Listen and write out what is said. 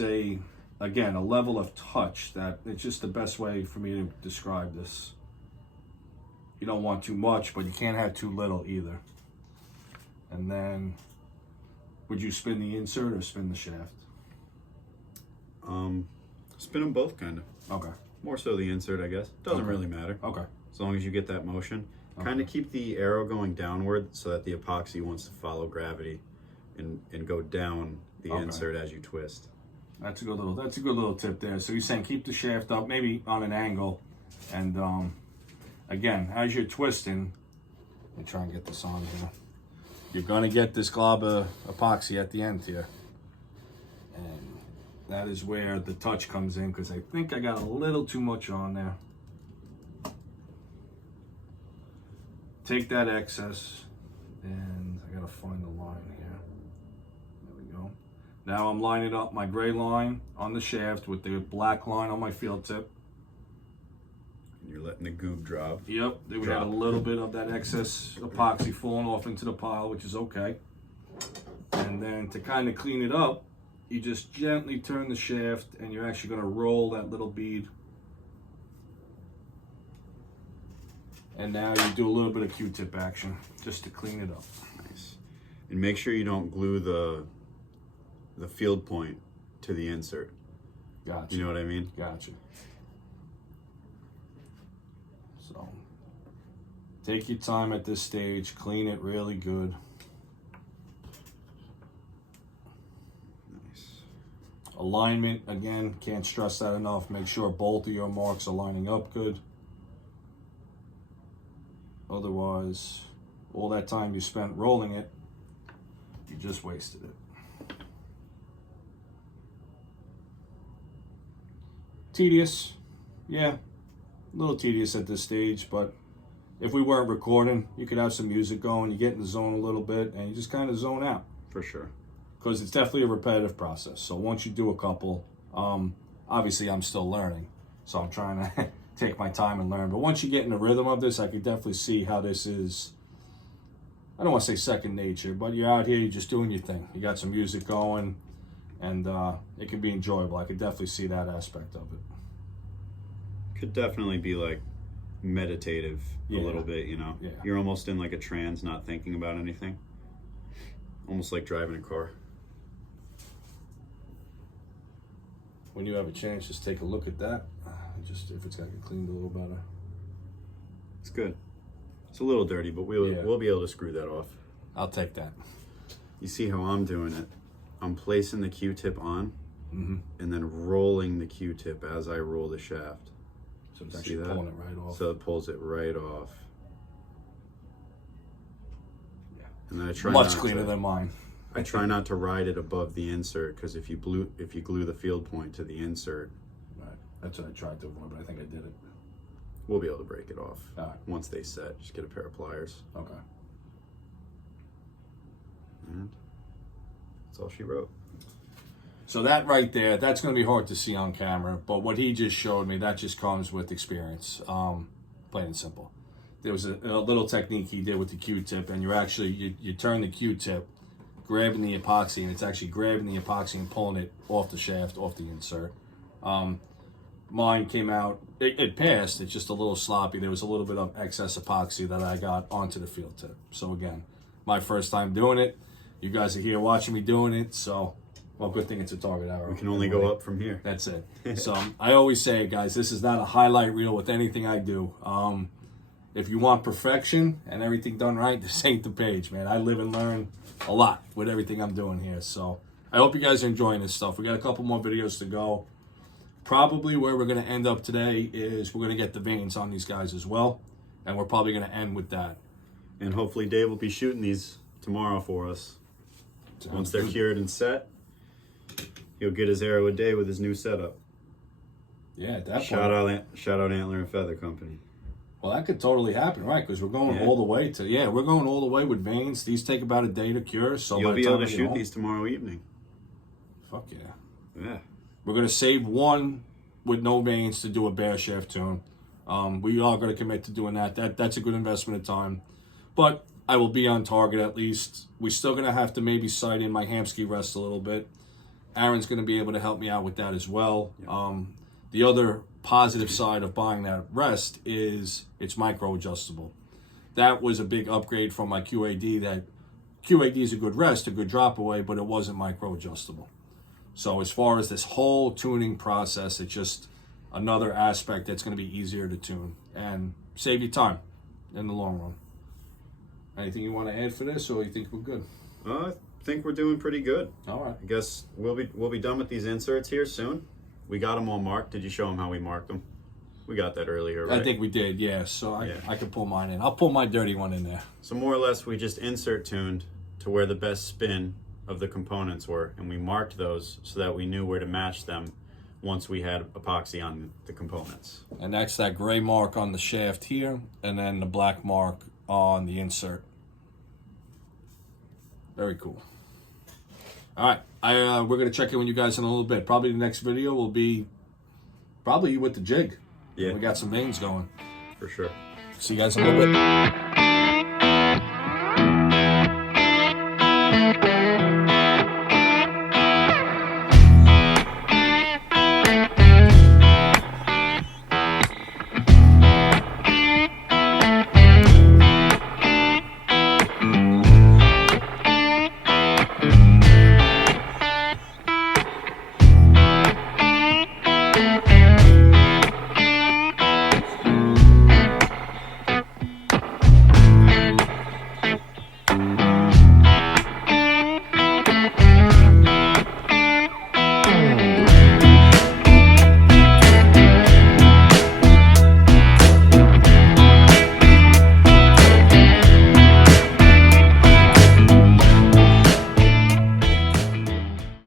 is again, a level of touch that it's just the best way for me to describe this. You don't want too much, but you can't have too little either. And then, would you spin the insert or spin the shaft? Spin them both, kind of. Okay. More so the insert, I guess. Doesn't really matter. Okay. As long as you get that motion. Kind of keep the arrow going downward so that the epoxy wants to follow gravity and go down the insert as you twist. That's a good little tip there. So you're saying keep the shaft up, maybe on an angle, and again, as you're twisting, let me try and get this on here. You're gonna get this glob of epoxy at the end here, and that is where the touch comes in, because I think I got a little too much on there. Take that excess, and I gotta find the line here. There we go. Now I'm lining up my gray line on the shaft with the black line on my field tip. And you're letting the goob drop. Yep, we had a little bit of that excess epoxy falling off into the pile, which is okay. And then to kind of clean it up, you just gently turn the shaft, and you're actually gonna roll that little bead. And now you do a little bit of Q-tip action just to clean it up. Nice. And make sure you don't glue the field point to the insert. Gotcha. You know what I mean? Gotcha. So take your time at this stage, clean it really good. Nice. Alignment, again, can't stress that enough. Make sure both of your marks are lining up good. Otherwise, all that time you spent rolling it, you just wasted it. Tedious, yeah, a little tedious at this stage, but if we weren't recording, you could have some music going, you get in the zone a little bit, and you just kind of zone out. For sure. Because it's definitely a repetitive process. So once you do a couple, obviously I'm still learning, so I'm trying to take my time and learn. But once you get in the rhythm of this, I could definitely see how this is, I don't want to say second nature, but you're out here, you're just doing your thing. You got some music going, and it can be enjoyable. I could definitely see that aspect of it. Could definitely be like meditative a little bit, you know? Yeah. You're almost in like a trance, not thinking about anything. Almost like driving a car. When you have a chance, just take a look at that. Just if it's got to get cleaned a little better. It's good. It's a little dirty, but we'll be able to screw that off. I'll take that. You see how I'm doing it? I'm placing the Q-tip on, Mm-hmm. and then rolling the Q-tip as I roll the shaft. So it's actually pulling it right off. So it pulls it right off. Yeah. And then I try Much cleaner than mine. I try not to ride it above the insert, because if you glue the field point to the insert, Right. That's what I tried to avoid, but I think I did it. we'll be able to break it off. All right. Once they set. Just get a pair of pliers. Okay. And that's all she wrote. So that right there, that's going to be hard to see on camera, but what he just showed me, that just comes with experience, plain and simple. There was a little technique he did with the Q-tip, and you're actually, you turn the Q-tip, grabbing the epoxy, and it's actually grabbing the epoxy and pulling it off the shaft, off the insert. Mine came out, it passed, it's just a little sloppy. There was a little bit of excess epoxy that I got onto the field tip. So again, my first time doing it. You guys are here watching me doing it, so, well, good thing it's a target hour. We can only go up from here. That's it. So I always say, guys, this is not a highlight reel with anything I do. If you want perfection and everything done right, this ain't the page, man. I live and learn a lot with everything I'm doing here. So I hope you guys are enjoying this stuff. We got a couple more videos to go. Probably where we're going to end up today is we're going to get the veins on these guys as well. And we're probably going to end with that. And hopefully Dave will be shooting these tomorrow for us. Once they're cured and set, he'll get his arrow a day with his new setup. Yeah, at that Shout out Antler and Feather Company. Well, that could totally happen, right? Because we're going all the way to, we're going all the way with veins. These take about a day to cure. So you'll be able to shoot these tomorrow evening. Fuck yeah. Yeah. We're going to save one with no veins to do a bare shaft tune. We are going to commit to doing that. That's a good investment of time. But I will be on target at least. We're still going to have to maybe sight in my Hamsky rest a little bit. Aaron's going to be able to help me out with that as well. The other positive side of buying that rest is it's micro adjustable. That was a big upgrade from my QAD. That QAD is a good rest, a good drop away, but it wasn't micro adjustable. So as far as this whole tuning process, it's just another aspect that's going to be easier to tune and save you time in the long run. Anything you want to add for this, or you think we're good? I think we're doing pretty good. All right. I guess we'll be done with these inserts here soon. We got them all marked. Did you show them how we marked them? We got that earlier, right? I think we did, yeah. So I can pull mine in. I'll pull my dirty one in there. So more or less, we just insert tuned to where the best spin of the components were, and we marked those so that we knew where to match them once we had epoxy on the components. And that's that gray mark on the shaft here, and then the black mark on the insert. Very cool. All right, we're gonna check in with you guys in a little bit. Probably the next video will be probably with the jig. Yeah, we got some veins going for sure. See you guys in a little bit.